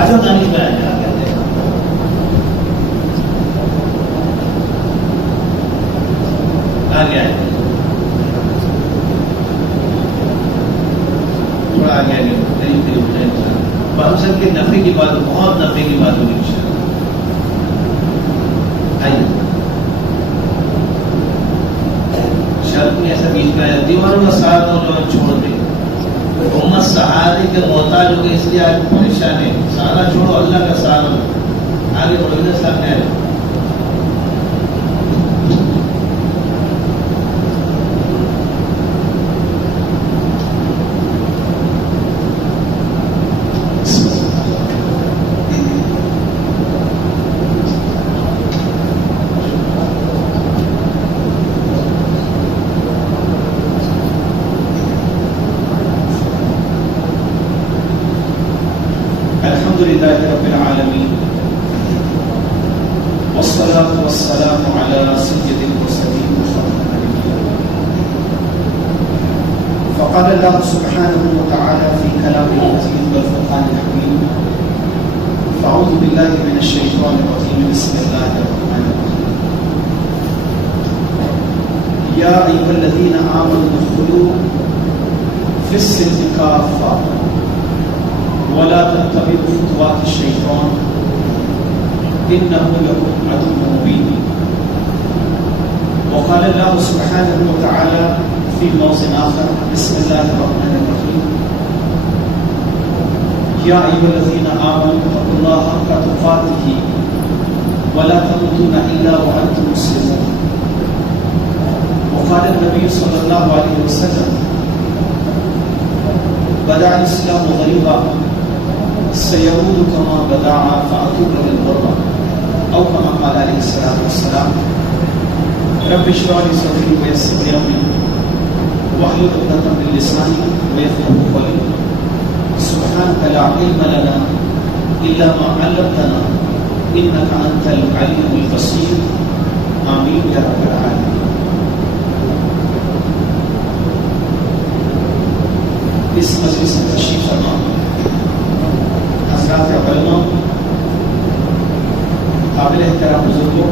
آجا دانش میں آ گیا تھوڑا آگے آگے ہم سب کے نفے کی بات بہت نفے کی بات ہوگی انشاءاللہ. آئیے شرط میں ایسا بیچ میں آیا دیواروں کا ساتھ نوجوان چھوڑ دے. امت سہارے کے محتاج ہو گئے اس لیے آج پریشان ہے. سہارا چھوڑو اللہ کا سہارا آگے بڑھو. ادھر سامنے آئے لله رب العالمين والصلاة والسلام على سيد المرسلين وخاتم النبيين. فقال الله سبحانه وتعالى في كلامه العزيز والفرقان الحكيم فأعوذ بالله من الشيطان الرجيم بسم الله الرحمن الرحيم. يا أيها الذين آمنوا ادخلوا في السلم كافة ولا تتبعوا خطوات الشيطان إنه لكم عدو مبين. وقال الله سبحانه وتعالى في موضع آخر بسم الله الرحمن الرحيم. يا أيها الذين آمنوا اتقوا الله حق تقاته ولا تموتن إلا وأنتم مسلمون. وقال النبي صلى الله عليه وسلم بدأ الإسلام غريبا سيعود كما بدأ فأتوب للغربة أو كما قال عليه الصلاة والسلام. رب اشرح لي صدري ويسر لي أمري واحلل عقدة من لساني ويفقهوا قولي. سبحانك لا علم لنا إلا ما علمتنا إنك أنت العليم البصير. آمين يا رب العالمين. اس مجلس میں تشریف فرما حضرات علماء، قابل احترام بزرگوں،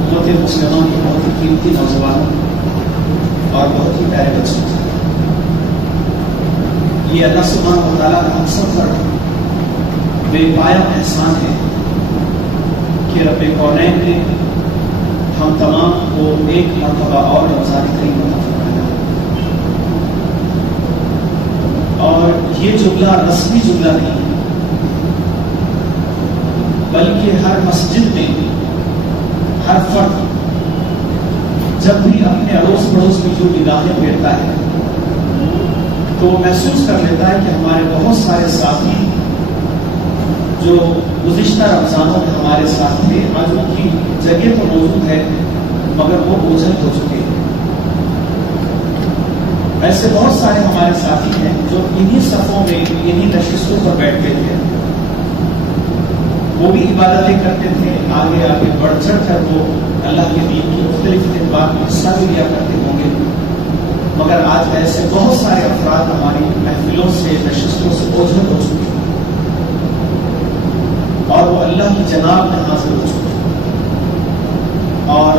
امت مسلمہ کی بہت ہی قیمتی نوجوانوں اور بہت ہی پیارے بچوں، یہ اللہ سبحانہ و تعالیٰ کا ہم سب پر بے پایا احسان ہے کہ رب کونین نے ہم تمام کو ایک مرتبہ اور رمضان کریم عطا فرمایا. اور یہ جملہ رسمی جملہ نہیں ہے، بلکہ ہر مسجد میں ہر فرد جب بھی اپنے اڑوس پڑوس میں جو نگاہیں پھیرتا ہے تو وہ محسوس کر لیتا ہے کہ ہمارے بہت سارے ساتھی جو گزشتہ رمضانوں میں ہمارے ساتھ تھے آج ان کی جگہ تو موجود ہے مگر وہ اوجھل ہو چکے ہیں. ایسے بہت سارے ہمارے ساتھی ہیں جو انہی صفوں میں انہی نشستوں پر بیٹھتے تھے. وہ بھی عبادتیں کرتے تھے، آگے آگے بڑھ چڑھ کر وہ اللہ کے دین کی مختلف خدمات میں حصہ بھی لیا کرتے ہوں گے. مگر آج ایسے بہت سارے افراد ہماری محفلوں سے نشستوں سے اوجھل ہو چکے ہیں اور وہ اللہ کی جناب میں حاضر ہو چکے ہیں. اور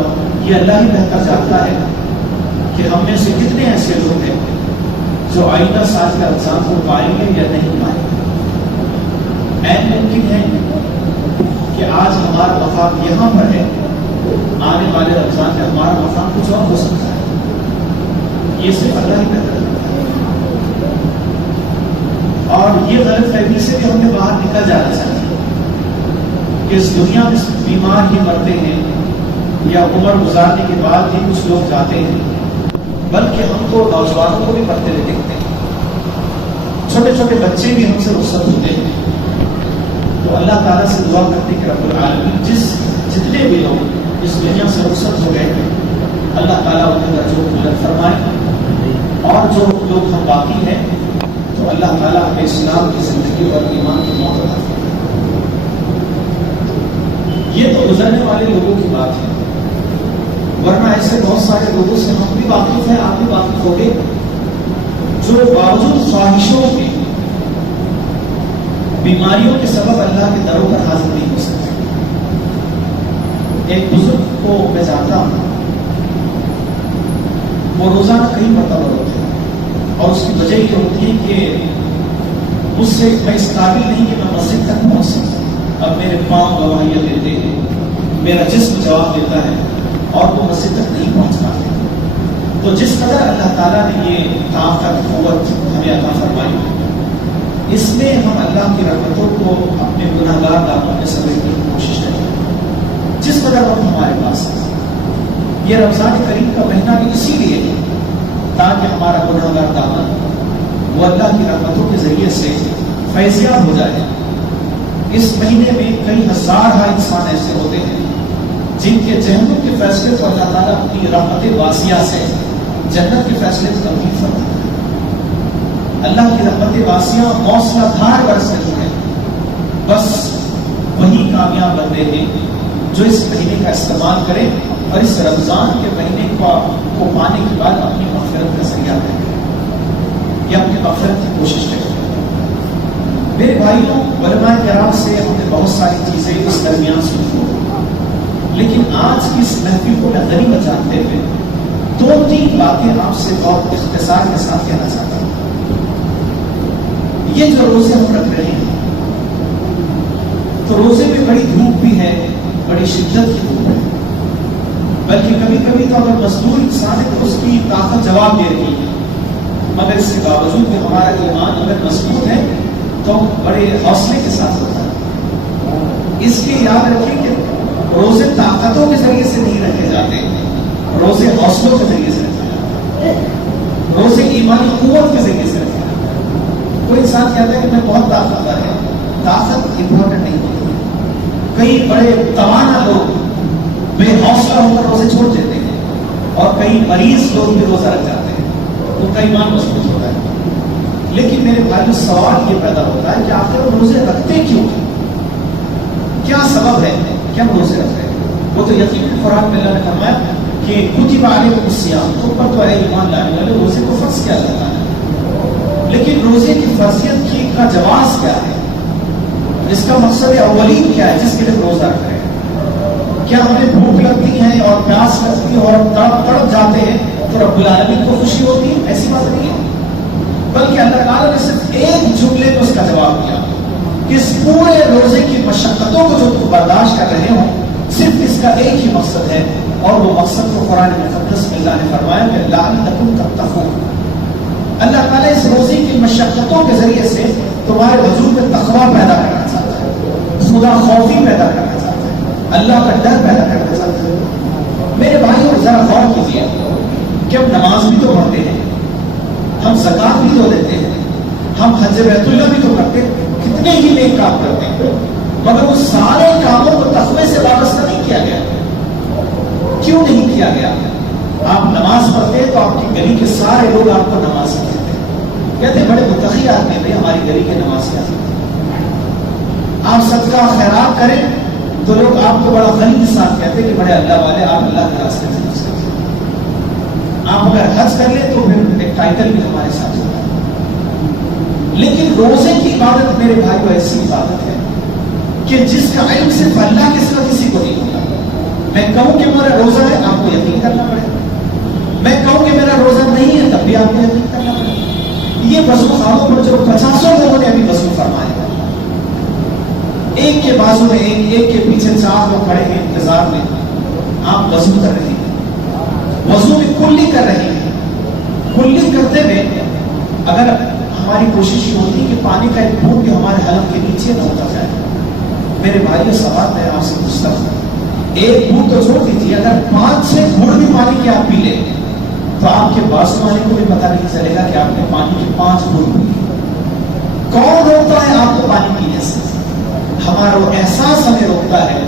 یہ اللہ ہی بہتر جانتا ہے کہ ہم میں سے کتنے ایسے لوگ ہیں جو آئندہ سال کا رمضان کو پائیں گے یا نہیں پائیں گے. عین ممکن ہے کہ آج ہمارا مقام یہاں پر ہے، آنے والے رمضان میں ہمارا مقام کچھ اور ہو سکتا ہے. یہ صرف اللہ ہی بہتر جانتا ہے. اور یہ غلط فہمی سے بھی ہمیں باہر نکل جانا چاہیے کہ اس دنیا میں بیمار ہی مرتے ہیں یا عمر گزارنے کے بعد ہی کچھ لوگ جاتے ہیں، بلکہ ہم تو نوجوانوں کو بھی پڑھتے ہوئے دیکھتے ہیں، چھوٹے چھوٹے بچے بھی ہم سے رخصت ہوتے ہیں. تو اللہ تعالیٰ سے دعا کرتے کہ رب العالمین جتنے بھی لوگ اس دنیا سے رخصت ہو گئے ہیں اللہ تعالیٰ انہیں درجوں کو بلند فرمائے، اور جو لوگ ہم باقی ہیں تو اللہ تعالیٰ ہمیں اسلام کی زندگی اور ایمان کی موت عطا فرمائے. یہ تو گزرنے والے لوگوں کی بات ہے، ورنہ ایسے بہت سارے لوگوں سے ہم بھی واقف ہیں، آپ بھی واقف ہو گے، جو باوجود خواہشوں کے بیماریوں کے سبب اللہ کے دروں پر حاضر نہیں ہو سکتے. ایک بزرگ کو میں جانتا ہوں، وہ روزانہ کئی مرتبہ روتے ہیں، اور اس کی وجہ یہ ہوتی ہے کہ مجھ سے میں اس قابل نہیں کہ میں مسجد تک پہنچ سکوں. اب میرے پاؤں گواہیاں دیتے ہیں، میرا جسم جواب دیتا ہے، اور وہ مسجد تک نہیں پہنچ پاتے. تو جس قدر اللہ تعالیٰ نے یہ طاقت قوت ہمیں عطا فرمائی، اس میں ہم اللہ کی رحمتوں کو اپنے گناہگار داموں میں سمیٹنے کی کوشش کریں. جس قدر وقت ہمارے پاس ہے، یہ رمضان کریم کا مہینہ بھی اسی لیے ہے تاکہ ہمارا گناہگار دامن وہ اللہ کی رحمتوں کے ذریعے سے فیضیاب ہو جائے. اس مہینے میں کئی ہزار انسان ایسے ہوتے ہیں جن کے جہنم کے فیصلے کو اللہ تعالیٰ اپنی رحمت واسعہ سے جنت کے فیصلے کو تبدیل فرماتا ہے. اللہ کی رحمت واسعہ موسلا دھار برس رہی ہے. بس وہی کامیاب بندے ہیں جو اس مہینے کا استعمال کریں اور اس رمضان کے مہینے کو پانے کے بعد اپنی مغفرت کا ذریعہ کریں یا اپنی مغفرت کی کوشش کریں. میرے بھائیوں، علماء کرام سے ہم نے بہت ساری چیزیں اس درمیان سنی، لیکن آج کی اس محفل کو میں غنیمت جانتے ہوئے 2-3 باتیں آپ سے بہت اختصار کے ساتھ کہنا چاہتا ہوں. یہ جو روزے ہم رکھ رہے ہیں، تو روزے میں بڑی دھوپ بھی ہے، بڑی شدت کی دھوپ ہے. بلکہ کبھی کبھی تو اگر مزدور انسان ہے تو اس کی طاقت جواب دے رہی ہے، مگر اس کے باوجود بھی ہمارا ایمان اگر مضبوط ہے تو بڑے حوصلے کے ساتھ ہوتا ہے. اس لیے یاد رکھیں کہ روزے طاقتوں کے ذریعے سے نہیں رکھے جاتے، روزے حوصلوں کے ذریعے سے رکھے جاتے ہیں، روزے ایمانی قوت کے ذریعے سے رکھے جاتے ہیں. کوئی انسان کہتا ہے کہ میں بہت طاقتور ہے، طاقت امپورٹنٹ نہیں ہوتی. کئی بڑے توانا لوگ بے حوصلہ ہو کر روزے چھوڑ دیتے ہیں، اور کئی مریض لوگ بھی روزہ رکھ جاتے ہیں، ان کا ایمان مضبوط ہوتا ہے. لیکن میرے بھائی سوال یہ پیدا ہوتا ہے کہ آخر وہ روزے رکھتے کیوں؟ کیا سبب ہے کہ ہم روزے رکھ رہے ہیں؟ وہ تو یقیناً قرآن میں اللہ نے فرمایا کہ کتب علیکم الصیام، تم پر تو اے ایمان لانے والے روزے کو فرض کیا جاتا ہے. لیکن روزے کی فرضیت کا جواز کیا ہے؟ اس کا مقصد اولین کیا ہے جس کے لیے روزہ رکھ رہے ہیں؟ کیا ہمیں بھوک لگتی ہے اور پیاس لگتی ہے اور تڑپ جاتے ہیں تو رب العالمین کو خوشی ہوتی ہے؟ ایسی بات نہیں ہے. بلکہ اللہ تعالیٰ نے صرف ایک جملے میں اس کا جواب دیا کہ اس پورے روزے کی مشقتوں کو جو تم برداشت کر رہے ہو، صرف اس کا ایک ہی مقصد ہے، اور وہ مقصد کو قرآن مقدس میں اللہ نے فرمایا کہ لعلکم تتقون. اللہ تعالیٰ اس روزے کی مشقتوں کے ذریعے سے تمہارے وجود میں تقویٰ پیدا کرنا چاہتا ہے، خدا خوفی پیدا کرنا چاہتا ہے، اللہ کا ڈر پیدا کرنا چاہتا ہے. میرے بھائیوں ذرا غور کیجیے کہ ہم نماز بھی تو پڑھتے ہیں، ہم زکات بھی تو دیتے ہیں، ہم حج بیت اللہ بھی تو کرتے ہیں، کتنے ہی نیک کام کرتے ہیں، مگر وہ سارے کاموں کو تقوی سے وابستہ نہیں کیا گیا. کیوں نہیں کیا گیا؟ آپ نماز پڑھتے ہیں تو آپ کی گلی کے سارے لوگ آپ کو نماز کہتے ہیں بڑے متقی آدمی بھائی، ہماری گلی کے نماز آتے ہیں. آپ صدقہ خیرات کریں تو لوگ آپ کو بڑا غنی انسان کہتے ہیں کہ بڑے اللہ والے، آپ اللہ کے راستے میں خرچ کرتے ہیں. آپ اگر حج کر لیں تو پھر ایک ٹائٹل بھی ہمارے ساتھ ہوتا ہے. لیکن روزے کی عبادت میرے بھائی کو ایسی عبادت ہے کہ جس کا علم صرف اللہ کے سوا کسی کو نہیں ہوتا. میں کہوں کہ میرا روزہ ہے، آپ کو یقین کرنا پڑے گا. میں کہوں کہ میرا روزہ نہیں ہے، تب بھی آپ کو یقین کرنا پڑے گا. یہ وضو خانوں پر جو 50 لوگوں نے ابھی وضو فرمائے، ایک کے بازو میں ایک کے پیچھے 4 لوگ کھڑے ہیں انتظار میں. آپ وضو کر رہے ہیں، وضو میں کلی کر رہے ہیں. کلی کرتے ہوئے اگر ہماری کوشش یہ ہوتی کہ پانی کا ایک بوند بھی ہمارے حلق کے نیچے نہ ہوتا جائے. میرے بھائی سوال میں آپ سے پوچھتا ہوں، ایک بوند تو چھوڑ دیجیے، اگر 5-6 گھڑ بھی پانی کے آپ پی لیں تو آپ کے بازو والے کو بھی پتہ نہیں چلے گا کہ آپ نے پانی کے 5 گھڑ پی لیے. کون روکتا ہے آپ کو پانی پینے سے؟ ہمارا وہ احساس ہمیں روکتا ہے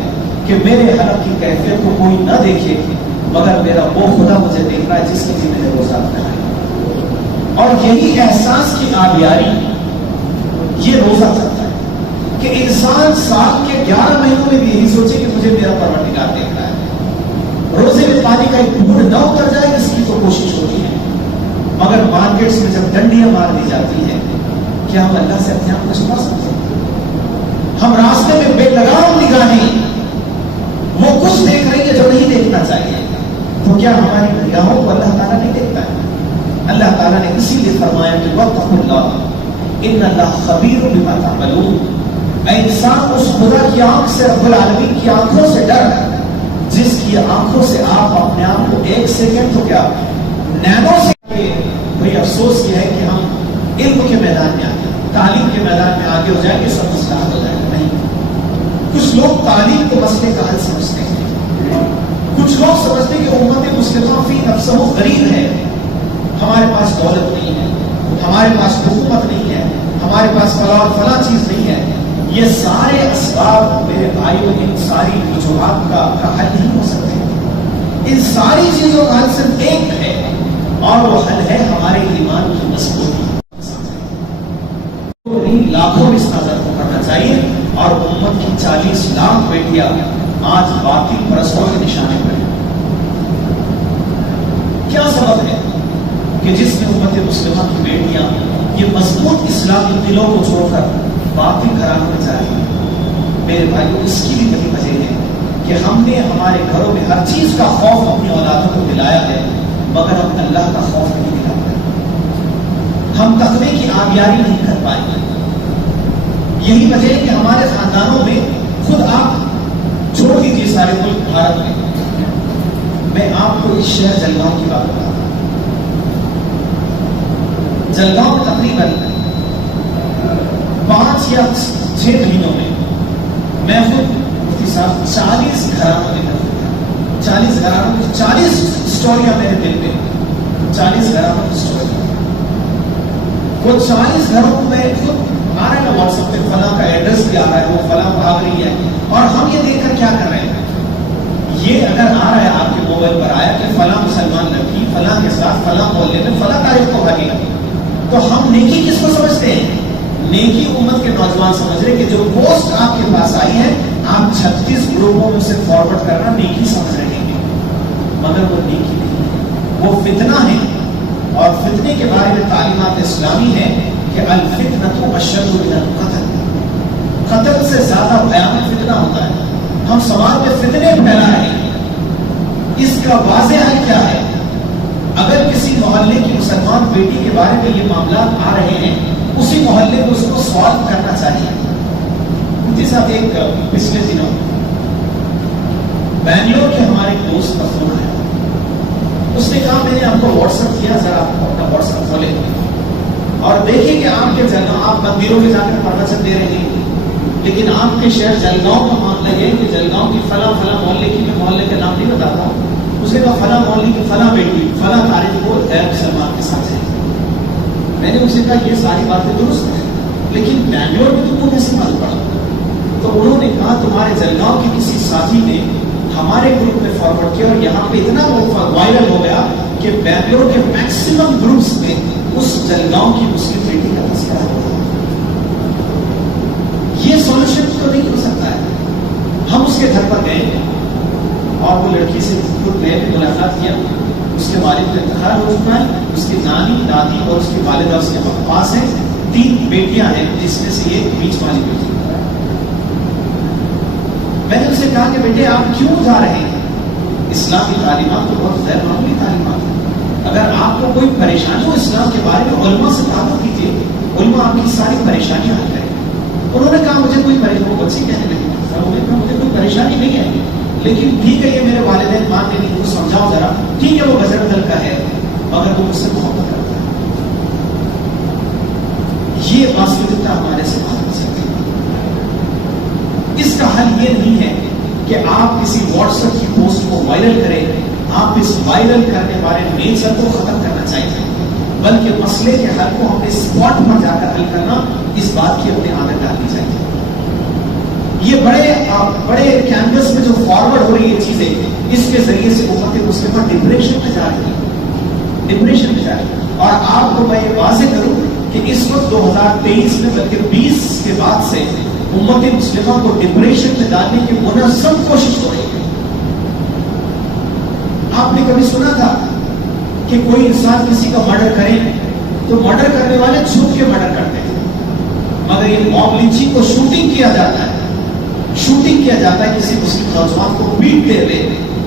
کہ میرے حلق کی کیفیت کو کوئی نہ دیکھے، مگر میرا وہ خدا مجھے دیکھ رہا ہے جس کے لیے میں نے روزہ رکھا ہے. اور یہی احساس کی آبیاری یہ روزہ کرتا ہے کہ انسان سال کے 11 مہینوں میں بھی یہی سوچے کہ مجھے میرا پروردگار دیکھ رہا ہے. روزے میں پانی کا ایک بوند نہ اتر جائے اس کی تو کوشش ہوتی ہے، مگر مارکیٹس میں جب ڈنڈیاں مار دی جاتی ہیں، کیا ہم اللہ سے اپنے آپ کو چھپا سکتے ہیں؟ ان اللہ خبیر بما تعملون، اے انسان اس خدا کی آنکھ سے، رب العالمین کی آنکھوں سے ڈر جس کی آنکھوں سے آپ اپنے آپ کو ایک سیکنڈ تو کیا نینو سے بھئی افسوس یہ ہے کہ ہم علم کے میدان میں آگے، تعلیم کے میدان میں آگے ہو جائیں گے، سب مسئلہ ہو جائے گا. نہیں، کچھ لوگ تعلیم کو مسئلے کا حل سمجھتے ہیں، کچھ لوگ سمجھتے ہیں کہ امت مسلمہ فی نفسہ غریب ہے، ہمارے پاس دولت نہیں ہے، ہمارے پاس حکومت نہیں ہے، ہمارے پاس فلاں اور فلاں چیز نہیں ہے. یہ سارے اسباب میرے بھائیوں، ان ساری وجوہات کا حل نہیں ہو سکتے. ان ساری چیزوں کا حل صرف ایک ہے، اور وہ حل ہے ہمارے ایمان کی مضبوطی. لاکھوں میں اس نظر کو کرنا چاہیے. اور امت کی 40 لاکھ بیٹیاں آج باطل پرستوں کے نشانے پر ہیں. کیا سبب ہے کہ جس میں امت مسلمہ کی بیٹیاں یہ مضبوط اسلامی دلوں کو چھوڑ کر باطل گھرانوں میں جا رہی ہیں؟ میرے بھائیوں، اس کی بھی بڑی وجہ ہے کہ ہم نے ہمارے گھروں میں ہر چیز کا خوف اپنی اولادوں کو دلایا ہے، مگر ہم اللہ کا خوف نہیں دلاتے. ہم تقوی کی آبیاری نہیں کر پائے. یہی وجہ ہے کہ ہمارے خاندانوں میں، خود آپ چھوڑ دیجیے سارے ملک بھارت میں آپ کو اس شہر جلگاؤں کی بات بتا رہا ہوں. جلگاؤں میں تقریباً 5 یا 6 مہینوں میں خود مفتی صاحب 40 گھرانوں میں 40 گھرانوں کی 40 اسٹوریاں میرے دل میں، 40 گھرانوں کی اسٹوری. وہ 40 گھروں میں خود آ رہا ہے نا واٹس ایپ پہ، فلاں کا ایڈریس بھی آ رہا ہے، وہ فلاں بھاگ رہی ہے، اور ہم یہ دیکھ کر کیا کر رہے ہیں؟ یہ اگر آ رہا ہے آپ کے موبائل پر آیا کہ فلاں مسلمان لڑکی فلاں کے ساتھ فلاں محلے میں فلاں تاریخ کو بھاگے گا، تو ہم نیکی کس کو سمجھتے ہیں؟ نیکی امت کے نوجوان سمجھ رہے کہ جو پوسٹ آپ کے پاس آئی ہے آپ 36 گروپوں میں سے فارورڈ کرنا نیکی سمجھ رہے ہیں، مگر وہ نیکی نہیں ہے، وہ فتنہ ہے. اور فتنے کے بارے میں تعلیمات اسلامی ہے کہ الفتنۃ اشد من القتل، قتل سے زیادہ بھیانک فتنہ ہوتا ہے. ہم سماج میں فتنے پھیلا رہے ہیں. اس کا واضح حل کیا ہے؟ اگر کسی محلے کی مسلمان بیٹی کے بارے میں یہ معاملات آ رہے ہیں، اسی محلے میں اس کو سوالو کرنا چاہیے. مجھے ساتھ ایک پچھلے دنوں بنگلور کے ہمارے دوست کا فون ہے. اس نے کہا میں نے آپ کو واٹس ایپ کیا، ذرا آپ اپنا واٹس ایپ کھولیں اور دیکھیں کہ آپ کے جلگاؤں، آپ مندروں میں جا کر پروچن دے رہے ہیں، لیکن آپ کے شہر جلگاؤں کا معاملہ یہ کہ جلگاؤں کی فلاں فلاں محلے کی، میں محلے کا نام نہیں بتاتا ہوں، اس نے کہا فلاں محلے کی فلاں بیٹی فلاں تاریخ کو غیر مسلمان کے ساتھ ہے. میں نے اسے کہا یہ ساری باتیں درست ہیں، لیکن بنگلور میں تم کو کیسے معلوم پڑا؟ تو انہوں نے کہا تمہارے جلگاؤں کے کسی ساتھی نے ہمارے گروپ میں فارورڈ کیا، اور یہاں پہ اتنا وہ وائرل ہو گیا کہ بنگلور کے میکسیمم گروپس میں اس جلگاؤں کی مسلم بیٹی کا تذکرہ ہو. یہ سولوشن تو نہیں ہو سکتا ہے. ہم اس کے گھر پر گئے اور وہ لڑکی سے خود گئے، ملاقات کیا. اس کے والد کا انتقال ہو چکا ہے، اس کی نانی، دادی اور اس کی والدہ اس کے پاس ہیں. 3 بیٹیاں ہیں جس میں سے ایک بیچ والی بیٹی. میں نے اسے کہا کہ بیٹے آپ کیوں جا رہے ہیں؟ اسلام کی تعلیمات تو بہت غیر معمولی تعلیمات ہیں. اگر آپ کو کوئی پریشانی ہو اسلام کے بارے میں علماء سے تعلق کیجیے، علماء آپ کی ساری پریشانیاں حل کریں. انہوں نے کہا مجھے کوئی پریشانی، وہ بچی کہنے لگی مجھے کوئی پریشانی نہیں ہے، لیکن ٹھیک ہے یہ میرے والدین مانتے نہیں، تو سمجھاؤ ذرا. ٹھیک ہے وہ بجرنگ دل کا ہے مگر وہ مجھ سے محبت کرتا ہے. یہ واستوکتا ہمارے سے بات کر سکتے. اس کا حل یہ نہیں ہے کہ آپ کسی واٹس ایپ کی پوسٹ کو وائرل کریں. آپ اس وائرل کرنے والے نیچر کو ختم کرنا چاہیے، بلکہ مسئلے کے حل کو ہمیں اسپاٹ پر جا کر حل کرنا، اس بات کی اپنے عادت ڈالنی چاہیے. یہ بڑے کینوس میں جو فارورڈ ہو رہی ہے چیزیں، اس کے ذریعے سے امت مسلمہ ڈپریشن میں جا رہی ہے. اور آپ کو میں یہ واضح کروں کہ اس وقت 2023 میں بلکہ 20 کے بعد سے امت مسلمہ کو ڈپریشن میں ڈالنے کی منظم کوشش ہو رہی ہے. آپ نے کبھی سنا تھا کہ کوئی انسان کسی کا مرڈر کرے تو مرڈر کرنے والے چھپ کے مرڈر کرتے ہیں، مگر یہ موب لنچنگ کو شوٹنگ کیا جاتا ہے. شوٹنگ کیا جاتا ہے کسی مسلم نوجوان کو پیٹتے ہوئے،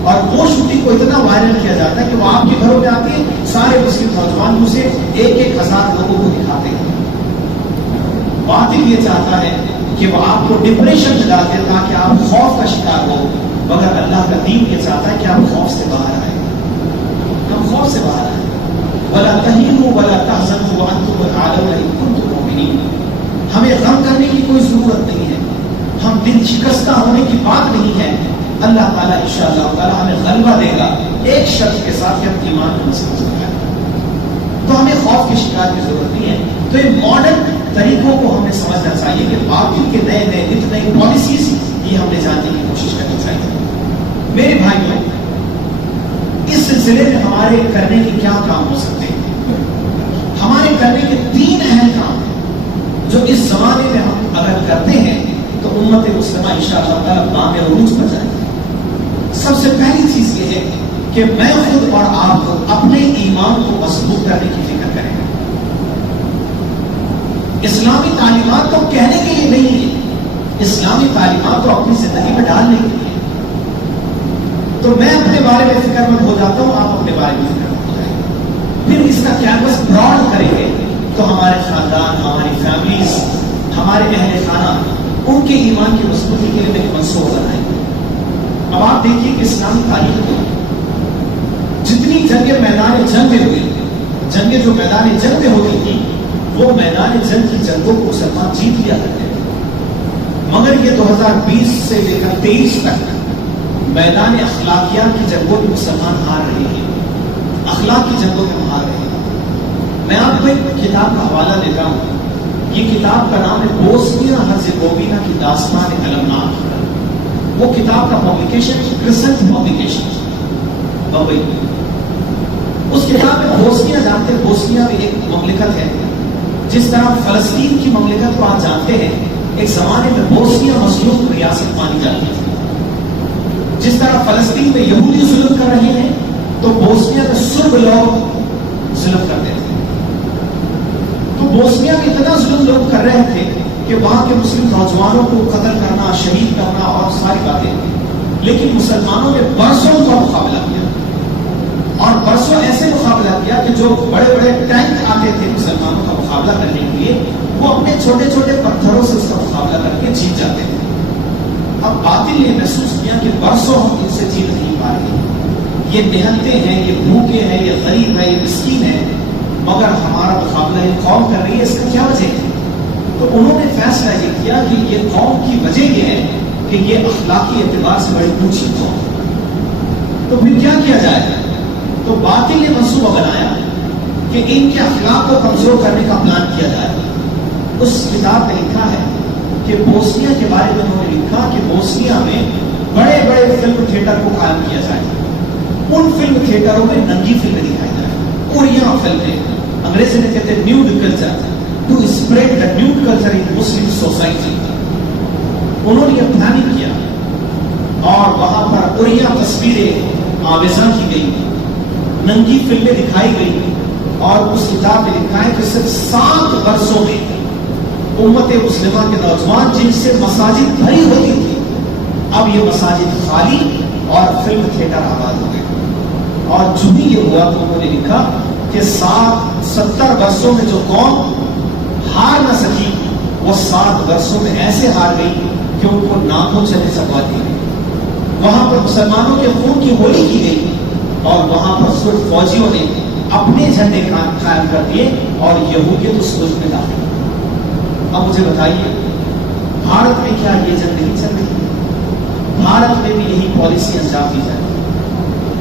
اور وہ شوٹنگ کو اتنا وائرل کیا جاتا ہے کہ وہ آپ کے گھروں میں آتے ہیں، سارے مسلم نوجوان اسے 1,000 لوگوں کو دکھاتے ہیں. باطل یہ چاہتا ہے کہ وہ آپ کو ڈپریشن میں ڈال دے تاکہ آپ خوف کا شکار ہو، مگر اللہ کا دین یہ چاہتا ہے کہ آپ خوف سے باہر آئیں، ہم خوف سے باہر آئیں۔ وَلَا تَهِنُوا وَلَا تَحْزَنُوا وَأَنْتُمُ الْأَعْلَوْنَ إِن كُنتُم مُؤْمِنِينَ۔ ہمیں غم کرنے کی کوئی ضرورت نہیں ہے، ہم دل شکستہ ہونے کی بات نہیں ہے۔ اللہ تعالیٰ انشاءاللہ تعالیٰ ہمیں غلبہ دے گا ایک شرط کے ساتھ کہ ہم ایمان کو نصیب کریں، تو ہمیں خوف کے شکار کی ضرورت نہیں ہے۔ تو یہ ماڈرن طریقوں کو ہمیں سمجھنا چاہیے کہ باطل کے نئے نئے نت نئی پالیسیز یہ ہمیں جاننے کی کوشش کرنی چاہیے۔ میرے بھائیوں، اس سلسلے میں ہمارے کرنے کے کیا کام ہو سکتے ہیں؟ ہمارے کرنے کے 3 اہم کام ہیں جو اس زمانے میں ہم اگر کرتے ہیں تو امت مسلمہ انشاءاللہ تعالیٰ بام عروج پر جائے گی۔ سب سے پہلی چیز یہ ہے کہ میں خود اور آپ کو اپنے ایمان کو مضبوط کرنے کی فکر کریں۔ اسلامی تعلیمات تو کہنے کے لیے نہیں ہے، اسلامی تعلیمات تو اپنی زندگی میں ڈالنے کے لیے۔ تو میں اپنے بارے میں فکر مند ہو جاتا ہوں، آپ اپنے بارے میں فکر مند ہو جائیں گے۔ پھر اس کا کینوس براڈ کریں گے تو ہمارے خاندان، ہماری فیملیز، ہمارے اہل خانہ، ان کے ایمان کی مضبوطی کے لیے ایک منصوبہ بنائیں گے۔ اب آپ دیکھیے کہ اسلامی تاریخ میں جتنی جنگیں میدان جنگ میں ہوئی، جنگیں جو میدان جنگ میں ہوتی تھی، وہ میدان جنگ کی جنگوں کو مسلمان جیت لیا کرتے تھے، مگر یہ 2020 سے لے کر 23 تک میدان اخلاقیات کی جنگوں میں مسلمان ہار رہے ہیں، اخلاق کی جنگوں میں ہار رہے ہیں۔ میں آپ کو ایک کتاب کا حوالہ دیتا ہوں، یہ کتاب کا نام ہے بوسنیا ہرزیگووینا کی داستان المناک۔ وہ کتاب کا پبلیکیشن کرسنٹ پبلیکیشن بمبئی۔ اس کتاب میں بوسنیا، جانتے ہیں بوسنیا میں ایک مملکت ہے، جس طرح فلسطین کی مملکت کو آپ جانتے ہیں، ایک زمانے میں بوسنیا مظلوم ریاست مانی جاتی تھی۔ جس طرح فلسطین میں یہودی ظلم کر رہے ہیں تو بوسنیا میں سرب لوگ ظلم کرتے تھے۔ تو بوسنیا میں اتنا ظلم لوگ کر رہے تھے کہ وہاں کے مسلم نوجوانوں کو قتل کرنا، شہید کرنا اور ساری باتیں، لیکن مسلمانوں نے برسوں کا مقابلہ کیا، اور برسوں ایسے مقابلہ کیا کہ جو بڑے بڑے ٹینک آتے تھے مسلمانوں کا مقابلہ کرنے کے لیے، وہ اپنے چھوٹے چھوٹے پتھروں سے اس کا مقابلہ کر کے جیت جاتے تھے۔ اب باطل نے محسوس کیا کہ برسوں ہم ان سے جیت نہیں پا رہے، یہ نہلتے ہیں، یہ بھوکے ہیں، یہ غریب ہے، یہ مسکین ہے، مگر ہمارا مقابلہ یہ قوم کر رہی ہے، اس کا کیا وجہ ہے؟ تو انہوں نے فیصلہ یہ کیا کہ یہ قوم کی وجہ یہ ہے کہ یہ اخلاقی اعتبار سے بڑی اونچی قوم ہے۔ تو پھر کیا کیا جائے؟ تو باطل نے منصوبہ بنایا کہ ان کے اخلاق کو کمزور کرنے کا پلان کیا جائے۔ اس کتاب میں لکھا ہے کہ بوسنیا کے بارے میں انہوں نے لکھا کہ بوسنیا میں بڑے بڑے فلم تھیٹر کو قائم کیا جائے، ان فلم تھیٹروں میں ننگی فلمیں دکھائی جائے، اور یہاں فلمیں انگریزی میں کہتے ہیں nude culture, to spread the nude culture in Muslim society. انہوں نے یہ پلاننگ کیا اور وہاں پر اوریا تصویریں آویزاں کی گئی، ننگی فلمیں دکھائی گئی، اور اس کتاب میں لکھا ہے کہ صرف 7 برسوں میں امت مسلمہ کے نوجوان جن سے مساجد بھری ہوتی تھی، اب یہ مساجد خالی اور فلم تھیٹر آباد ہو گئے۔ اور جو بھی یہ ہوا تو انہوں نے لکھا کہ 70 برسوں میں جو قوم ہار نہ سکی، وہ 7 برسوں میں ایسے ہار گئی کہ ان کو ناکوں چلے چکوا دی گئی۔ وہاں پر مسلمانوں کے خون کی ہولی کی گئی، اور وہاں پر صرف فوجیوں نے اپنے جھنڈے قائم کر دیے اور یہودیت اس ملک میں داخل۔ اب مجھے بتائیے، بھارت میں کیا یہ جنگ نہیں چل رہی؟ بھارت میں بھی یہی پالیسی انجام دی جائے۔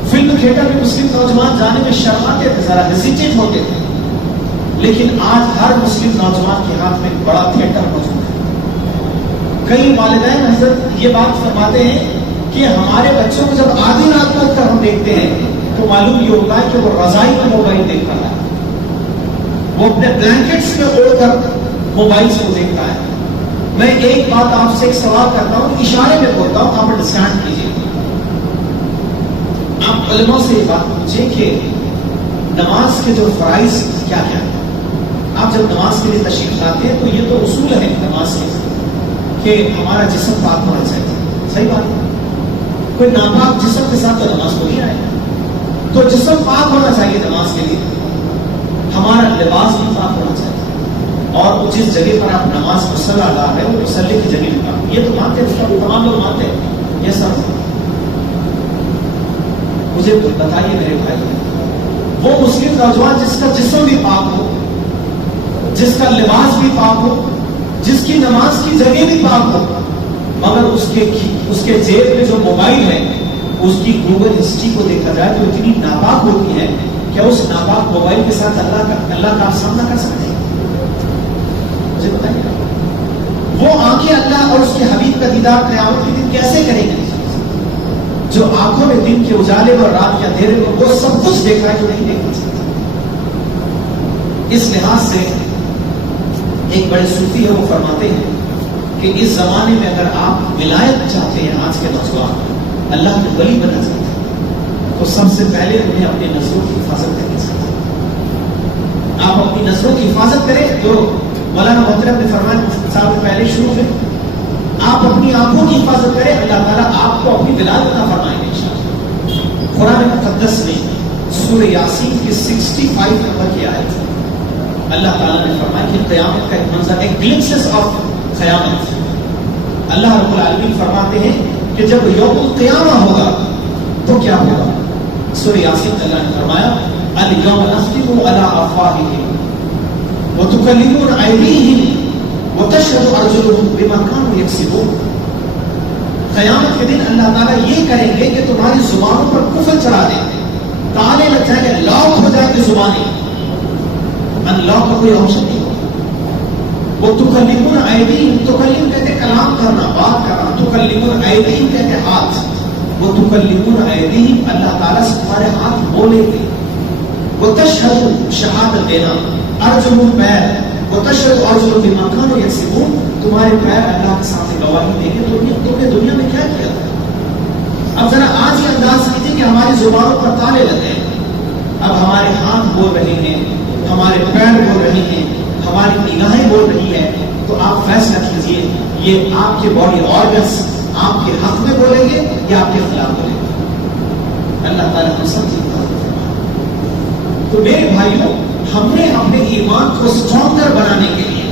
فلم تھیٹر میں مسلم نوجوان جانے میں شرماتے تھے، ذرا ہیزیٹیٹ ہوتے تھے، لیکن آج ہر مسلم نوجوان کے ہاتھ میں ایک بڑا تھیٹر موجود ہے۔ کئی والدین حضرت یہ بات فرماتے ہیں کہ ہمارے بچوں کو جب آدھی رات کو اٹھ کر ہم دیکھتے ہیں تو معلوم یہ ہوتا ہے کہ وہ رضائی میں موبائل دیکھ رہا ہے، وہ اپنے بلینکٹس میں اوڑھ کر موبائل سے دیکھتا ہے۔ میں ایک بات آپ سے ایک سوال کرتا ہوں، اشارے میں بولتا ہوں، آپ انڈرسٹینڈ کیجیے۔ آپ علماء سے یہ بات پوچھیں کہ نماز کے جو فرائض کیا کیا ہے؟ آپ جب نماز کے لیے تشریف لاتے ہیں تو یہ تو اصول ہے نماز کے کہ ہمارا جسم پاک ہونا چاہیے، صحیح بات ہے؟ کوئی ناپاک جسم کے ساتھ تو نماز کو نہیں آئے گا، تو جسم پاک ہونا چاہیے نماز کے لیے، ہمارا لباس بھی پاک ہونا چاہیے، اور جس جگہ پر آپ نماز مصلی ادا ہے وہ مصلی کی جگہ لکھا. یہ تو مانتے ہیں, اس کا تمام لوگ مانتے ہیں. یہ سب مجھے بتائیے میرے بھائی, وہ مسلم نوجوان جس کا جسم بھی پاک ہو, جس کا لباس بھی پاک ہو, جس کی نماز کی جگہ بھی پاک ہو, مگر اس کے جیب میں جو موبائل ہے اس کی گوگل ہسٹری کو دیکھا جائے تو اتنی ناپاک ہوتی ہے کہ اس ناپاک موبائل کے ساتھ اللہ کا آپ سامنا کر سکتے ہیں؟ مجھے بتائیے وہ آنکھیں اللہ اور اس کے حبیب کا دیدار قیامت کے دن کیسے کریں گے جو آنکھوں میں دن کے اجالے اور رات کے اندھیرے میں وہ سب کچھ دیکھ رہا ہے جو نہیں دیکھ سکتا. اس لحاظ سے ایک بڑے صوفی ہے, وہ فرماتے ہیں کہ اس زمانے میں اگر آپ ولایت چاہتے ہیں, آج کے نوجوان اللہ کے ولی بننا چاہتے ہیں, تو سب سے پہلے انہیں اپنی نظروں کی حفاظت کرنی چاہیے. آپ اپنی نظروں کی حفاظت کریں. جو مولانا محترم نے فرمایا صاحب پہلے شروع میں, آپ اپنی آنکھوں کی حفاظت کریں, اللہ تعالیٰ آپ کو اپنی ولایت عطا فرمائیں گے انشاءاللہ. قرآن مقدس میں سورہ یاسین کی 65 نمبر کی آیت اللہ تعالیٰ نے فرمایا کہ قیامت کا ایک منظر, ایک گلمسز آف قیامت. اللہ رب العالمین فرماتے ہیں کہ جب یوم القیامہ ہوگا تو کیا ہوگا. سورہ یاسین اللہ نے فرمایا الیوم نختم علی افواہہم وتکلمنا ایدیہم وتشہد ارجلہم بما کانوا یکسبون. قیامت کے دن اللہ تعالیٰ یہ کریں گے کہ تمہاری زبانوں پر کفر چڑھا دیں گے, تالے لگ جائیں گے, لاک ہو جائیں گے زبانیں, ان لاک کا کوئی آپشن نہیں ہوگا. وہ تکلمون ایدیہم, تکلم کہتے ہیں کلام کرنا, بات کرنا, تکلمون ایدیہم کہتے ہیں ہاتھ. وہ تکلمون ایدیہم, اللہ تعالیٰ سے تمہارے ہاتھ بولیں گے. وہ تشہد, شہادت دینا, ارجلہم پیر, وہ تشہد ارجلہم بما کانوا یکسبون, تمہارے پیر اللہ کے سامنے گواہی دیں گے تم نے دنیا میں کیا کیا تھا. اب ذرا آج یہ انداز کیجیے کہ ہماری زبانوں پر تالے لگے, اب ہمارے ہاتھ بول رہے ہیں, ہمارے پیر بول رہے ہیں, ہماری نگاہیں بول رہی ہے, تو آپ فیصلہ کیجیے یہ آپ کے باڈی آرگنس آپ کے حق میں بولیں گے یا آپ کے خلاف بولیں گے. اللہ تعالیٰ ہم سب کی حفاظت فرمائے. تو میرے بھائیوں, ہم نے اپنے ایمان کو اسٹرانگر بنانے کے لیے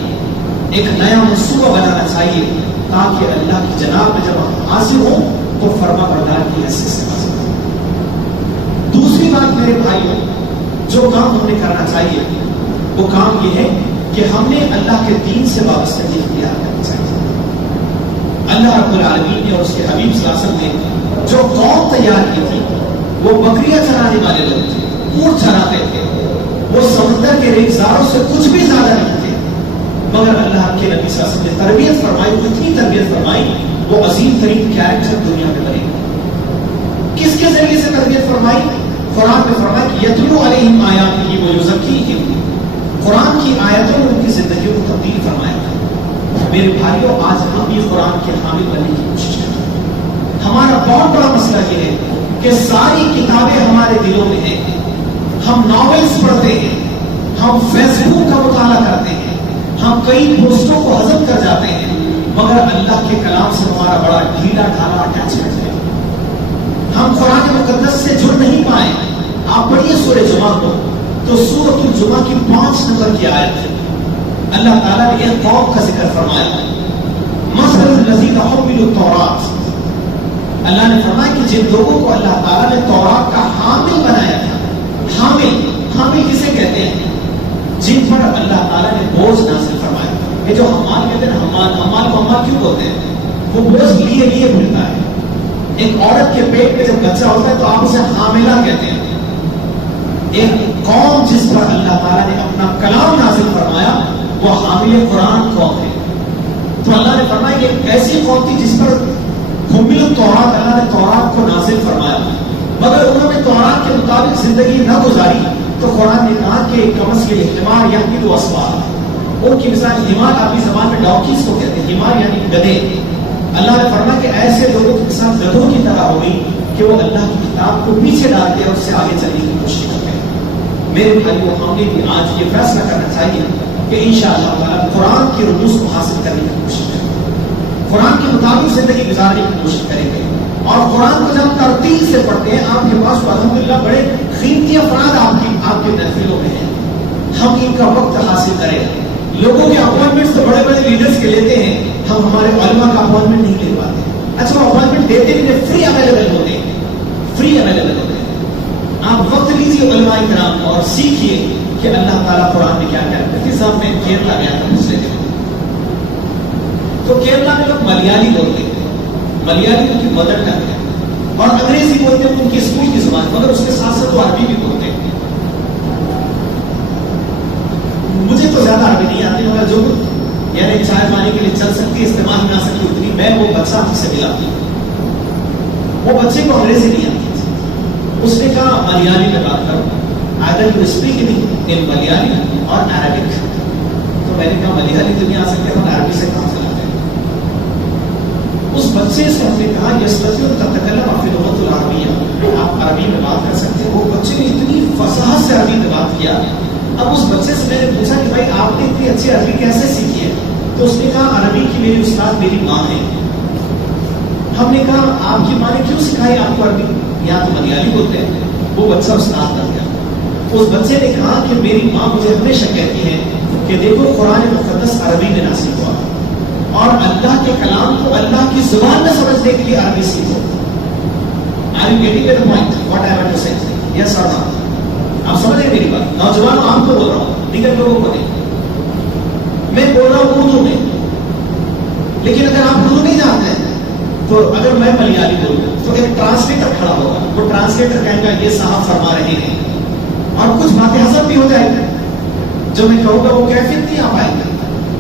ایک نیا منصوبہ بنانا چاہیے تاکہ اللہ کی جناب میں جب ہم حاضر ہوں تو فرما بردار کی حیثیت سے حاضر ہوں. دوسری بات میرے بھائیوں, جو کام ہم نے کرنا چاہیے وہ کام یہ ہے کہ ہم نے اللہ کے دین سے وابستگی اختیار کرنی چاہیے. اللہ رب العالمین نے اور اس کے حبیب صلی اللہ علیہ وسلم نے جو قوم تیار کی تھی وہ بکریاں چرانے والے لوگ تھے, اونٹ چراتے تھے, وہ سمندر کے ریگزاروں سے کچھ بھی زیادہ نہیں تھے, مگر اللہ کے نبی صلی اللہ علیہ وسلم نے تربیت فرمائی, اتنی تربیت فرمائی وہ عظیم ترین کیریکٹر دنیا میں بنے. کس کے ذریعے سے تربیت فرمائی؟ قرآن میں فرمایا کہ یتلو علیہم آیاتہ ویزکیہم, قرآن کی آیتوں نے ان کی زندگیوں کو تبدیل فرمایا. میرے بھائیوں, آج ہم بھی قرآن کے حامل بننے کی کوشش کریں. ہمارا بہت بڑا مسئلہ یہ ہے کہ ساری کتابیں ہمارے دلوں میں ہیں, ہم ناولز پڑھتے ہیں, ہم فیس بک کا مطالعہ کرتے ہیں, ہم کئی پوسٹوں کو ہضم کر جاتے ہیں, مگر اللہ کے کلام سے ہمارا بڑا ڈھیلا ڈھالا اٹیچمنٹ ہے. ہم قرآن مقدس سے جڑ نہیں پائے. آپ پڑھیے سورہ جمعہ کو, تو سورۃ الجمعہ کی 5 نمبر کی آیت ہے, اللہ تعالیٰ نے ایک قوم کا ذکر فرمایا, مثل الذین حملوا التوراۃ. اللہ نے فرمایا کہ جن لوگوں کو اللہ تعالیٰ نے تورات کا حامل بنایا تھا, حامل کسے کہتے ہیں؟ جن پر اللہ تعالیٰ نے بوجھ نازل فرمایا. یہ جو حمال کہتے ہیں, حمال کو حمال کیوں بولتے ہیں؟ وہ بوجھ لیے پھرتا ہے. ایک عورت کے پیٹ میں جب بچہ ہوتا ہے تو آپ اسے حاملہ کہتے ہیں. ایک قوم جس پر اللہ تعالیٰ نے اپنا کلام نازل فرمایا وہ حامل قرآن قوم ہے. تو اللہ نے فرمایا کہ ایک ایسی قوم تھی جس پر حمل التوراۃ, اللہ نے تورات کو نازل فرمایا, مگر انہوں نے تورات کے مطابق زندگی نہ گزاری. تو قرآن نے کہا کہ کمس کے حمار یحمل اسفار, ان کی مثال حمار اپنی زبان میں ڈاکیز کو کہتے ہیں, حمار یعنی گدھے. اللہ نے فرمایا کہ ایسے لوگوں کے ساتھ گدھوں کی طرح ہو گئی کہ وہ اللہ کی کتاب کو پیچھے ڈال کے اور اس سے آگے چلنے کی کوشش کرتے ہیں. میرے بھائیوں, ہم نے بھی آج یہ فیصلہ کرنا چاہیے کہ انشاءاللہ تعالیٰ قرآن کی رموز کو حاصل کرنے کی کوشش کریں, قرآن کے مطابق زندگی گزارنے کی کوشش کریں گے. اور قرآن کو جب ترتیب سے پڑھتے ہیں, آپ کے پاس الحمدللہ بڑے قیمتی افراد آپ کے محفلوں میں ہیں, ہم ان کا وقت حاصل کریں, لوگوں کے اپوائنٹمنٹ تو بڑے بڑے لیڈرز کے لیتے ہیں، ہم ہمارے علماء کا اپوائنٹمنٹ نہیں لے پاتے. اچھا وہ اپوائنٹمنٹ دیتے بھی فری اویلیبل ہوتے ہیں، فری اویلیبل ہوتے ہیں. آپ وقت لیجیے علماء کرام اور سیکھیے کہ اللہ تعالیٰ قرآن میں کیا کہتا ہے. صاحب میں کیرلا گیا تھا دوسرے دن، تو کیرلا میں لوگ ملیالی بولتے ہیں، ملیالی ان کی مدر ٹنگ ہے، اور انگریزی بولتے ہیں ان کی اسکول کی زبان، مگر اس کے ساتھ ساتھ وہ عربی بھی بولتے ہیں. مجھے تو زیادہ عربی نہیں آتی، مگر جو یعنی چائے پانی کے لیے چل سکتی، استعمال نہ سکتی اتنی. میں وہ بچہ سے ملا، وہ بچے کو انگریزی نہیں آتی. اس نے کہا ملیالی میں بات کرو، either you speak in Malayali اور عربک. تو میں نے کہا ملیالی تو نہیں آ سکتے، ہم عربی سے کام چلاتے ہیں. اس بچے سے ہم نے کہا یستطيع تتکلم فی اللغۃ العربیہ، آپ عربی میں بات کر سکتے ہیں. وہ بچے نے اتنی فصاحت سے عربی میں بات کیا. اب اس بچے سے میں نے پوچھا کہ بھائی آپ نے اتنی اچھی عربی کیسے سیکھی ہے؟ تو اس نے کہا عربی کی میری استاد میری ماں ہے. ہم نے کہا آپ کی ماں نے کیوں سکھائی آپ کو عربی؟ یہاں تو ملیالی بولتے ہیں. وہ بچہ استاد بن گیا. اس بچے نے کہا کہ میری ماں مجھے ہمیشہ کہتی ہے کہ دیکھو قرآن مقدس عربی میں نازل ہوا، اور اللہ کے کلام کو اللہ کی زبان میں سمجھنے کے لیے عربی سیکھو. Are you getting the point? What I want to say? Yes or no? آپ سمجھ رہے میری بات؟ نوجوانوں آپ کو بول رہا ہوں، دیگر لوگوں کو نہیں. میں بول رہا ہوں اردو میں، لیکن اگر آپ اردو نہیں جانتے ہیں تو اگر میں ملیالی بولوں تو ایک ٹرانسلیٹر کھڑا ہوگا. وہ ٹرانسلیٹر کہے گا یہ صاحب فرما رہے ہیں، اور کچھ باتیں حذف بھی ہو جائیں گی. جو میں کہوں گا وہ کیفیت نہیں آ پائے گی.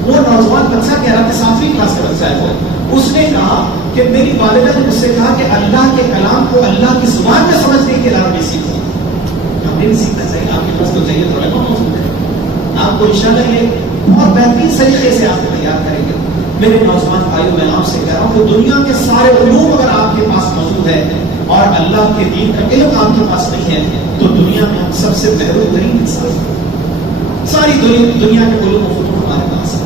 وہ نوجوان بچہ کہہ رہا تھا، 7ویں کلاس کا بچہ ہے وہ، اس نے کہا کہ میری والدہ نے مجھ سے کہا کہ اللہ کے کلام کو اللہ کی زبان میں سمجھنے کے عربی سیکھو. ہمیں بھی سیکھنا چاہیے، آپ کے پاس تو چاہیے تھوڑا کم موجود ہے. آپ کو انشاءاللہ یہ بہت بہترین طریقے سے آپ کو تیار کریں گے. میرے نوجوان بھائیوں میں آپ سے کہہ رہا ہوں کہ دنیا کے سارے علوم اگر آپ کے پاس موجود ہے اور اللہ کے دین کا علم آپ کے پاس نہیں ہے تو دنیا میں ہم سب سے بہترین انسان ہیں. ساری دنیا کے علوم و فنون ہمارے پاس ہے.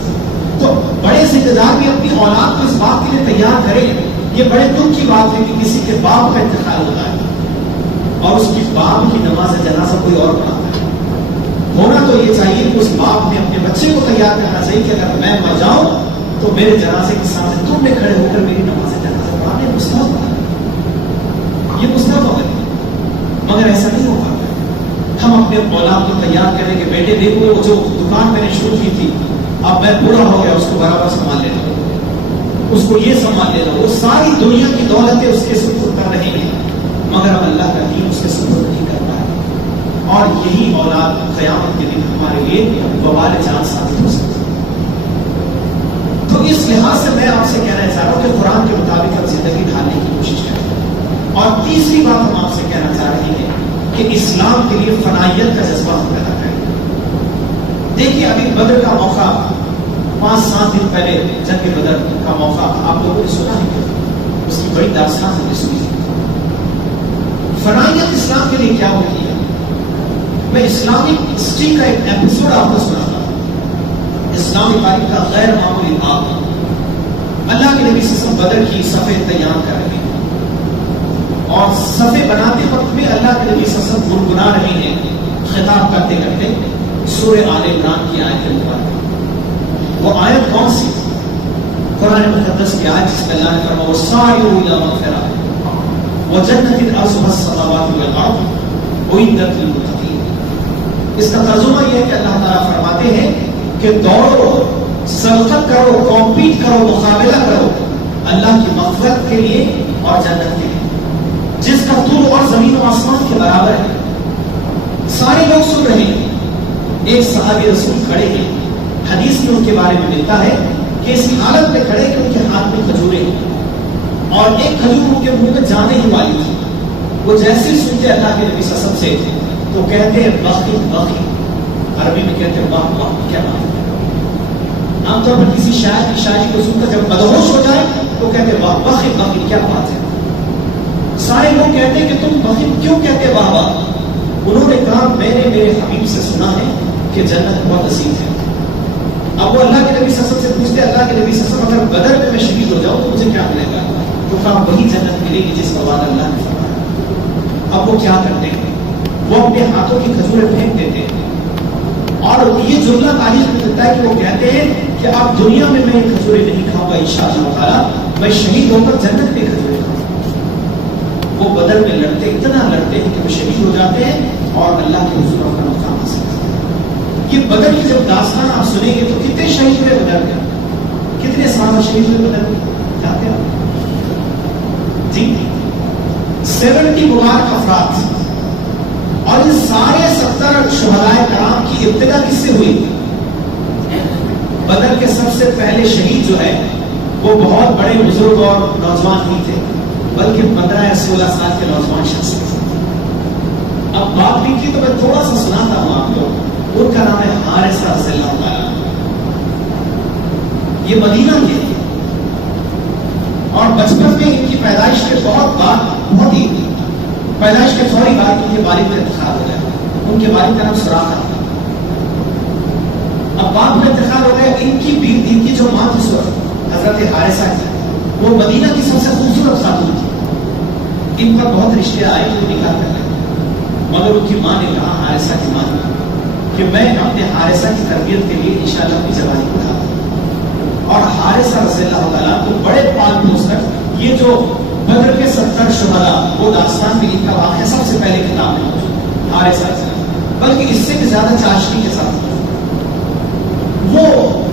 تو بڑے ذمہ دار بھی اپنی اولاد کو اس بات کے لیے تیار کریں. یہ بڑے دکھ کی بات ہے کہ کسی کے باپ کا انتقال ہوتا ہے اور اس کی باپ کی نماز جنازہ کوئی اور پڑھاتا ہے. ہونا تو یہ چاہیے کہ اس باپ نے اپنے بچے کو تیار کرنا چاہیے کہ اگر میں مر جاؤں تو میرے جنازے کے سامنے تم نے کھڑے ہو کر میری نماز جنازہ پڑھانے مستحب ہے. یہ مستحب ہو گئی، مگر ایسا نہیں ہو پاتا. ہم اپنے اولاد کو تیار کریں کہ بیٹے دیکھو وہ جو دکان میں نے شروع کی تھی اب میں پورا ہو گیا، اس کو برابر سنبھال لینا، اس کو یہ سنبھال لینا. وہ ساری دنیا کی دولتیں اس کے سپرد کر رہی ہیں مگر اب اللہ کا دین اس کے سپرد نہیں کر پائے. اور یہی اولاد قیامت کے دن ہمارے لیے وبال جان ثابت ہو سکتی ہے. تو اس لحاظ سے میں آپ سے کہنا چاہ رہا ہوں کہ قرآن کے مطابق ہم زندگی ڈھالنے کی کوشش کریں. اور تیسری بات ہم آپ سے کہنا چاہ رہے ہیں کہ اسلام کے لیے فنائیت کا جذبہ ہم پیدا کریں. دیکھیے ابھی بدر کا موقع 5-7 دن پہلے جنگ بدر کا موقع آپ لوگوں نے سنا ہے، اس کی بڑی داستان ہم نے سنی. فنائیت اسلام کے لیے کیا ہوتی ہے؟ میں اسلامک ہسٹری کا ایک ایپیسوڈ آپ کو سناتا ہوں. اسلامی تاریخ کا غیر معمولی باب. اللہ کے نبی صلی اللہ علیہ وسلم بدر کی صفیں تیار کر رہے ہیں اور صفیں بناتے وقت میں اللہ کے نبی صلی اللہ علیہ وسلم گنگنا رہے ہیں خطاب کرتے کرتے سورہ آل عمران کی آیت مبارکہ. وہ آیت کون سی؟ قرآن مقدس کی آیت جس میں اللہ نے فرمایا وَسَارِعُوا إِلَىٰ مَغْفِرَةٍ وَجَنَّةٍ عَرْضُهَا السَّمَاوَاتُ وَالْأَرْضُ أُعِدَّتْ لِلْمُتَّقِينَ. اس کا ترجمہ یہ ہے کہ اللہ تعالیٰ فرماتے ہیں کہ دوڑو، سبقت کرو، کمپیٹ کرو، مقابلہ کرو اللہ کی مغفرت کے لیے اور جنت کے لیے جس کا طول اور زمین و آسمان کے برابر ہے. سارے لوگ سن رہے ہیں. ایک صحابی رسول کھڑے ہیں، حدیث میں ان کے بارے میں ملتا ہے کہ اس حالت میں کھڑے کہ ان کے ہاتھ میں کھجوریں ہیں اور ایک کھجور ان کے منہ میں جانے ہی والی تھی. وہ جیسے ہی سنتے اللہ کے نبی صلی اللہ علیہ وسلم سے تو کہتے ہیں باقی باقی، عربی میں کہتے ہیں واہ واہ کیا بات ہے. عام طور پر کسی شاعر کی شاعری کو سن کر جب مدہوش ہو جائے تو کہتے ہیں واہ باقی باقی کیا بات ہے. سارے لوگ کہتے ہیں کہ تم باقی کیوں کہتے واہ واہ؟ انہوں نے کہا میں نے میرے حبیب سے سنا ہے کہ جنت بہت عظیم ہے. اب وہ اللہ کے نبی صلی اللہ علیہ وسلم سے پوچھتے اللہ کے نبی صلی اللہ علیہ وسلم اگر بدر میں شہید ہو جاؤں تو مجھے کیا ملے گا؟ تو کہا وہی جنت ملے گی جس کا وعدہ اللہ نے فرمایا. اب وہ کیا کرتے ہیں؟ وہ اپنے ہاتھوں کی کھجوریں پھینک دیتے ہیں اور یہ جملہ تاریخ میں ملتا ہے کہ وہ کہتے ہیں کہ اب دنیا میں میں کھجوریں نہیں کھاؤں گا انشاءاللہ تعالیٰ، میں شہید ہو کر جنت میں کھجوریں کھاؤں گا۔ وہ بدر میں لڑتے، اتنا لڑتے ہیں کہ وہ شہید ہو جاتے ہیں اور اللہ کے حضور اپنا مقام حاصل کرتے ہیں۔ یہ بدر کی جب داستان آپ سنیں گے تو کتنے شہید ہوئے بدر میں، کتنے صحابہ شہید ہوئے بدر میں جانتے ہیں جی؟ 70 مبارک افراد، اور ان سارے 70 شہدائے کرام کی ابتدا کس سے ہوئی؟ بدر کے سب سے پہلے شہید جو ہے وہ بہت بڑے بزرگ اور نوجوان نہیں تھے، بلکہ 15 یا 16 سال کے نوجوان شخص تھے۔ اب بات بھی کی تو میں تھوڑا سا سناتا ہوں آپ کو۔ ان کا نام ہے حارثہ رضی اللہ تعالیٰ۔ یہ مدینہ کے تھے اور بچپن میں ان کی پیدائش کے بہت ہی پیدائش کے فوری بعد ان کے والد کا انتقال ہو گیا۔ ان کے والد کا نام سراقہ تھا۔ اب باپ کا انتقال ہو گیا، ان کی جو ماں تھی حضرت حارثہ کی، وہ مدینہ کی سب سے خوبصورت خاتون تھی۔ ان پر بہت رشتے آئے کہ وہ نکاح کر رہے، مگر ان کی ماں نے کہا، حارثہ کی ماں نے، کہ میں اپنے حارثہ کی تربیت کے لیے انشاءاللہ اپنی جوانی بڑھا دوں۔ اور حارثہ رضی اللہ تعالیٰ کو بڑے پال پوس کر یہ جو بدر کے 70 شہداء، وہ داستان میں ان کا واقعہ سب سے پہلے کتاب میں حارثہ سے، بلکہ اس سے بھی زیادہ چاشنی کے ساتھ وہ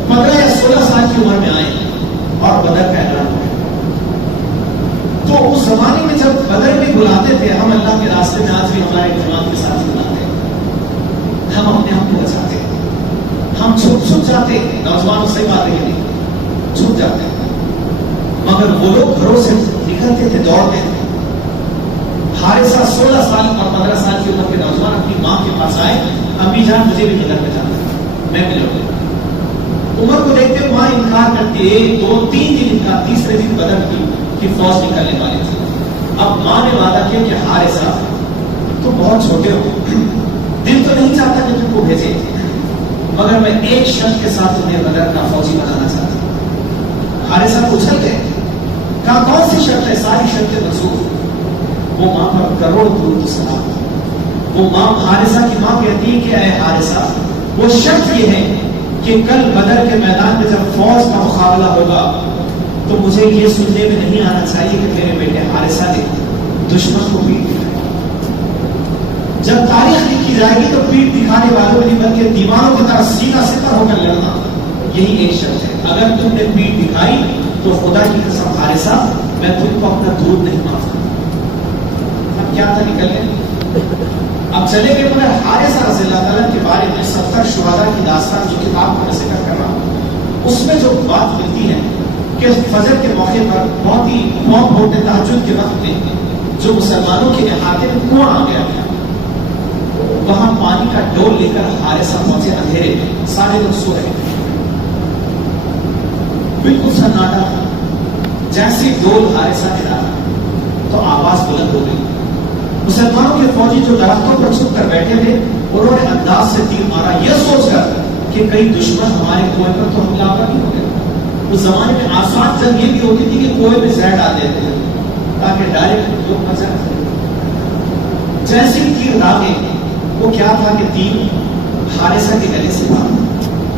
15 یا 16 سال کی عمر میں آئے اور بدر کا اعلان ہوا۔ تو اس زمانے میں جب بدر میں بلاتے تھے، ہم اللہ کے راستے میں آج بھی ہمارے جماعت کے ساتھ بلاتے ہیں، ہم اپنے آپ کو بچاتے ہیں، ہم چھپ جاتے ہیں، نوجوانوں سے باتیں نہیں چھپ جاتے ہیں، مگر وہ لوگ گھروں سے نکلتے تھے، دوڑتے تھے۔ حارثہ 16 سال اور 15 سال کی عمر کے نوجوان اپنی ماں کے پاس آئے، امی جان مجھے بھی بدر میں جانا ہے، میں ملوں گا۔ عمر کو دیکھتے ماں انکار کرتی، 1 2 3 دن انکار، تیسرے دن بدر کی فوج نکلنے والی تھی۔ اب ماں نے وعدہ کیا کہ حارثہ تم بہت چھوٹے ہو، دل تو نہیں چاہتا کہ تم کو بھیجے، مگر میں ایک شرط کے ساتھ تمہیں بدر کا فوجی بنانا چاہتا ہوں۔ حارثہ کو اچھل گئے، کہا کون سی شرط ہے؟ ساری شرطیں منسوخ۔ وہ ماں پر کروڑ درود سلام۔ وہ ماں حارثہ کی ماں کہتی ہے کہ اے حارثہ، وہ شرط یہ ہے کہ کل بدر کے میدان میں جب فوج کا مقابلہ ہوگا تو مجھے یہ سننے میں نہیں آنا چاہیے کہ میرے بیٹے حارثہ نے دشمن کو پیٹ دکھائی۔ جب تاریخ لکھی جائے گی تو پیٹ دکھانے والوں نہیں بلکہ دیواروں کی طرح سیدھا سپر ہو کر لڑنا، یہی ایک شرط ہے۔ اگر تم نے پیٹ دکھائی تو خدا کی قسم حارثہ، میں تم کو اپنا درود نہیں معاف کروں۔ اب کیا تھا نکلنے، اب چلے گئے، مگر حارثہ رضی اللہ تعالیٰ کے بارے میں 70 شہداء کی داستان جو کتاب کو میں ذکر کر رہا ہوں، اس میں جو بات ملتی ہے کہ فجر کے موقع پر بہت ہی موت ہوتے تہجد کے وقت میں جو مسلمانوں کے احاطے میں کنواں آ گیا تھا، وہاں پانی کا ڈول لے کر حارثہ پہنچے اندھیرے میں، سارے لوگ سو رہے تھے، بالکل سناٹا تھا۔ جیسے ڈول حارثہ نے ڈالا تو آواز بلند ہو گئی۔ مسلمانوں کے فوجی جو درختوں پر چھپ کر بیٹھے تھے، انہوں نے انداز سے تیر مارا، یہ سوچ کر کہ کئی دشمن ہمارے کنویں پر تو حملہ آور نہیں ہو گئے۔ اس زمانے میں آسان جنگ یہ بھی ہوتی تھی کہ کنویں میں زہر ڈال دیتے تھے تاکہ ڈائریکٹ لوگ مر جائیں۔ جیسے تیر داغے، وہ کیا تھا کہ تیر حارثہ کے گلے سے باہر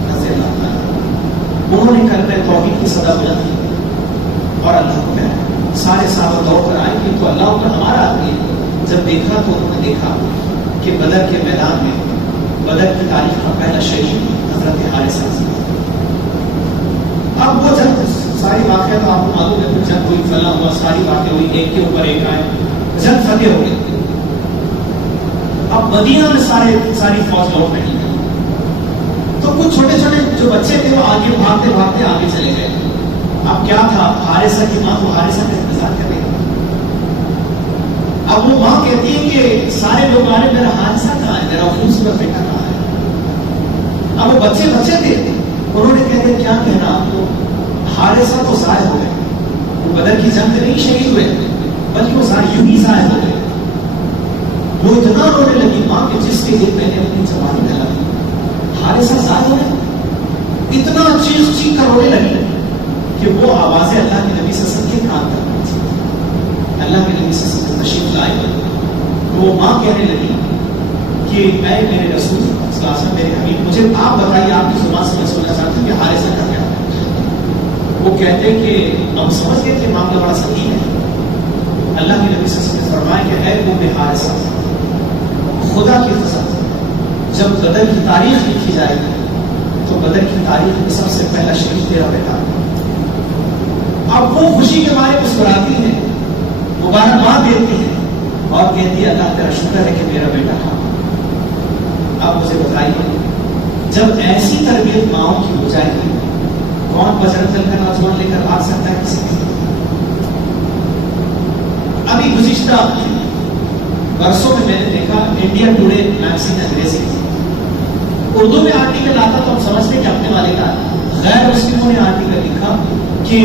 رضی اللہ تعالیٰ۔ انہوں نے کلمہ توحید کی صدا بلند کی اور اللہ کو کہا، سارے صحابہ دوڑ کر آئے کہ تو اللہ پر ہمارا آدمی ہے۔ جب دیکھا تو انہوں نے دیکھا کہ بدر کے میدان میں بدر کی تاریخ کا پہلا شہید حضرت حارثہ سے۔ اب وہ جب ساری واقعہ تو آپ کو معلوم ہے، پھر جب کوئی فلاں ہوا، ساری باتیں ہوئی، ایک کے اوپر ایک آئے، جب فتح ہو گئی۔ اب مدینہ میں ساری فوج لوٹ رہی ہے، تو کچھ چھوٹے چھوٹے جو بچے تھے وہ آگے بھاگتے بھاگتے آگے چلے گئے۔ اب کیا تھا، حارثہ کی ماں کو حارثہ کا انتظار کر رہی۔ اب وہ ماں کہتی ہے کہ سارے لوگ آ رہے، میرا حارثہ کہاں ہے، میرا خوبصورت بیٹا کہاں ہے۔ اب وہ بچے تھے، انہوں نے کہتے کیا کہنا آپ کو، حارثہ تو ضائع ہو گئے، وہ بدر کی جنگ میں نہیں شہید ہوئے بلکہ وہ یوں ہی ضائع ہو گئے۔ وہ اتنا رونے لگی ماں کہ جس کے دل میں نے اپنی زبان ڈالا، حارثہ ضائع ہو گئے، اتنا چیخ کر رونے لگی کہ وہ آوازیں اللہ کے نبی صلی اللہ علیہ وسلم کے کان تک پہنچی۔ اللہ کے نبی صلی اللہ علیہ وسلم تشریف لائے تو وہ ماں کہنے لگی کہ اے میرے رسول صلی اعظم میرے حبیب مجھے آپ بتائیے، آپ کی زبان سے میں سننا چاہتا ہوں کہ حارثہ کا کیا ہے؟ وہ کہتے کہ ہم سمجھ گئے کہ معاملہ بڑا سنگین ہے. اللہ کے نبی صلی اللہ علیہ وسلم نے فرمایا کہ اے ام حارثہ، خدا کی قسم جب بدر کی تاریخ لکھی جائے گی تو بدر کی تاریخ میں سب سے پہلا شریف تیرا بیٹا. اب وہ خوشی کے مارے مسکراتی ہیں، مبارکباد دیتی ہیں اور کہتی ہے اللہ تیرا شکر ہے کہ میرا بیٹا تھا. اب مجھے بتائیے، جب ایسی تربیت ماؤں کی ہو جائے گی، کون بجرنگ دل کا نوجوان لے کر آ سکتا ہے کسی کے؟ ابھی گزشتہ برسوں میں نے دیکھا انڈیا ٹوڈے میگزین انگریزی اردو میں آرٹیکل آتا تو ہم سمجھتے کہ اپنے والے کا. غیر مسلموں نے آرٹیکل لکھا کہ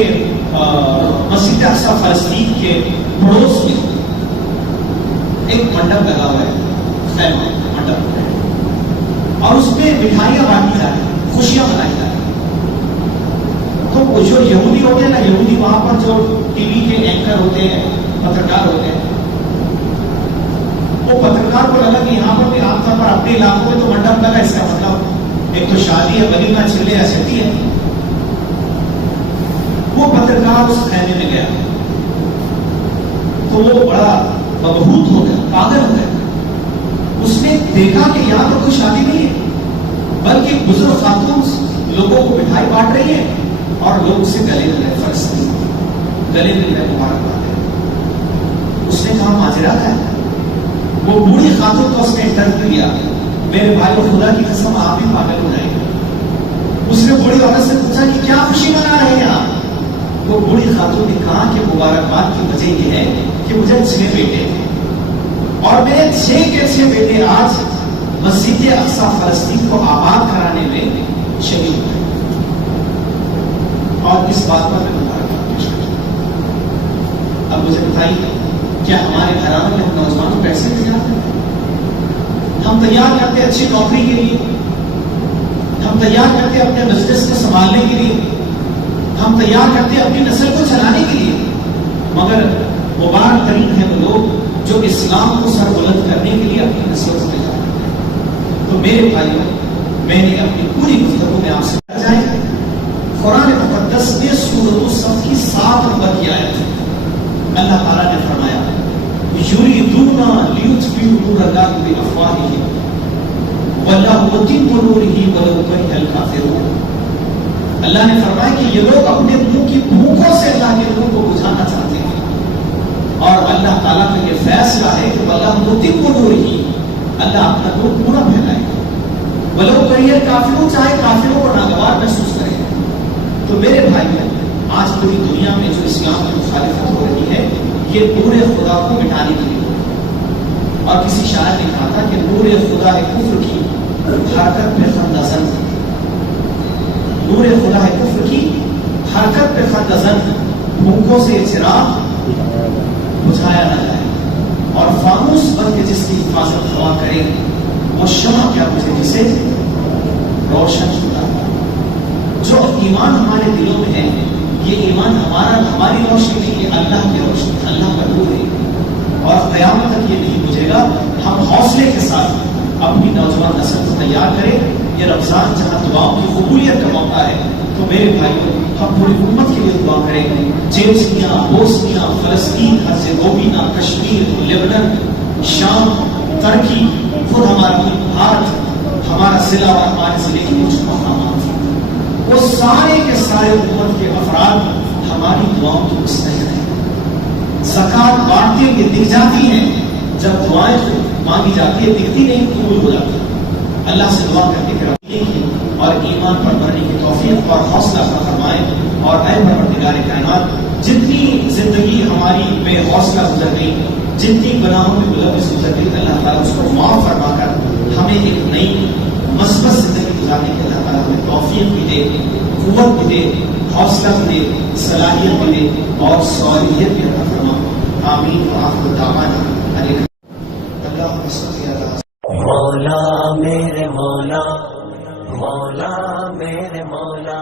مسجد اقصی فلسطین کے پڑوس میں ایک منڈپ لگا ہوا ہے، خیمہ منڈپ، اور اس میں مٹھائیاں بانٹی جا رہی ہیں، خوشیاں منائی جا رہی ہیں. تو جو یہودی ہوتے ہیں نا، یہودی وہاں پر جو ٹی وی کے اینکر ہوتے ہیں، پترکار ہوتے ہیں، وہ پترکار کو لگا کہ یہاں پر بھی عام طور پر اپنے علاقوں میں تو منڈپ لگا، اس کا مطلب ایک تو شادی ہے، ولیمہ، چلے یا چھٹی ہے. وہ پترکار اس خیمے میں گیا تو وہ بڑا مبہوت ہو گیا، پاگل ہو گیا. اس نے دیکھا کہ یہاں پر کوئی شادی نہیں ہے بلکہ بزرگ خاتون لوگوں کو مٹھائی بانٹ رہی ہے اور لوگ اسے گلے مل رہے، فلسطین گلے مل رہے، مبارکباد ہے. اس نے کہا ماجرا ہے. وہ بوڑھی خاتون کو اس نے انٹرویو کیا، میرے بھائی خدا کی قسم آپ بھی پاگل ہو جائیں گے. اس نے بوڑھی عورت سے پوچھا کہ کیا خوشی منا رہے ہیں آپ؟ وہ بوڑھی خاتون نے کہا کہ مبارکباد کی وجہ یہ ہے کہ مجھے 6 بیٹے تھے اور میرے 6 کے 6 بیٹے آج مسجد اقصی فلسطین کو آباد کرانے میں شہید ہوئے اور اس بات پر میں مبارکباد پیش کرتا ہوں. اب مجھے بتائیے، کیا ہمارے گھرانوں میں ہم نوجوانوں کو پیسے تیار کرتے ہیں؟ ہم تیار کرتے ہیں اچھی نوکری کے لیے، ہم تیار کرتے ہیں اپنے بزنس کو سنبھالنے کے لیے، ہم تیار کرتے ہیں اپنی نسل کو چلانے کے لیے، مگر مبارک ترین ہے وہ لوگ جو اسلام کو سر بلند کرنے کے لیے اپنی نسل کو تیار کرتے ہیں. تو میرے بھائیوں، میں نے اپنی پوری گفتگو میں آپ سے جائے قرآن مقدس میں سورۃ الصف کی 7 نمبر کی آیت ہے. اللہ تعالیٰ نے فرمایا یریدون لیطفئوا نور اللہ بافواہہم واللہ متم نورہ ولو کرہ الکافرون. اللہ نے فرمایا کہ یہ لوگ اپنے منہ کی پھونکوں سے اللہ کے نور کو بجھانا چاہتے ہیں اور اللہ تعالیٰ کا یہ فیصلہ ہے کہ واللہ متم نورہ، اللہ اپنا نور پورا پھیلائے گا، ولو کرہ الکافرون، چاہے کافروں کو ناگوار محسوس کرے. تو میرے بھائیوں، آج پوری دنیا میں جو اسلام کی مخالفت ہو رہی ہے یہ نور خدا کو مٹانے کے لیے ہو رہی ہے. اور کسی شاعر نے کہا تھا کہ نور خدا ہے کفر کی حرکت پہ خندہ زن، نور خدا ہے کفر کی حرکت پہ خندہ زن، بھوکوں سے چراغ بجھایا نہ جائے اور فانوس بن کے جس کی حفاظت ہوا کرے وہ شمع کیا مجھے جسے روشن ہوتا ہے. جو ایمان ہمارے دلوں میں ہے یہ ایمان ہماری روشنی نہیں، یہ اللہ کی روشنی، اللہ کا نور ہے اور قیامت تک یہ نہیں بجھے گا. ہم حوصلے کے ساتھ اپنی نوجوان نسل کو تیار کریں. یہ رمضان جہاں دعاؤں کی قبولیت کا موقع ہے تو میرے بھائیوں ہم پوری امت کے لیے دعا کریں. چیچنیا، بوسنیا، فلسطین، ہرزیگووینا، کشمیر، لیبنان، شام، ترکی، خود ہمارا بھارت، ہمارا ضلع اور ہمارے ضلع کے کچھ مقامات، وہ سارے کے سارے امت کے افراد ہماری دعاؤں کی مستحق ہیں. زکات بانٹتے ہوئے دکھ جاتی ہیں، جب دعائیں مانگی جاتی ہے دکھتی نہیں، قبول ہو جاتی ہے. اللہ سے دعا کرتے کہ اور ایمان پر بڑھنے کی توفیق اور حوصلہ عطا فرمائے. اور اے پروردگار کائنات، جتنی زندگی ہماری بے حوصلہ گزر گئی، جتنی گناہوں میں ملوث گزر گئی، اللہ تعالیٰ اس کو معاف فرما کر ہمیں ایک نئی مثبت زندگی گزارنے کے اللہ تعالیٰ ہمیں توفیق بھی دے، قوت بھی دے، حوصلہ بھی دے، صلاحیت بھی دے اور صالحیت بھی عطا فرما. آمین. وآخر دعوانا اللہم صلی علی مولا میرے مولا، مولا میرے مولا.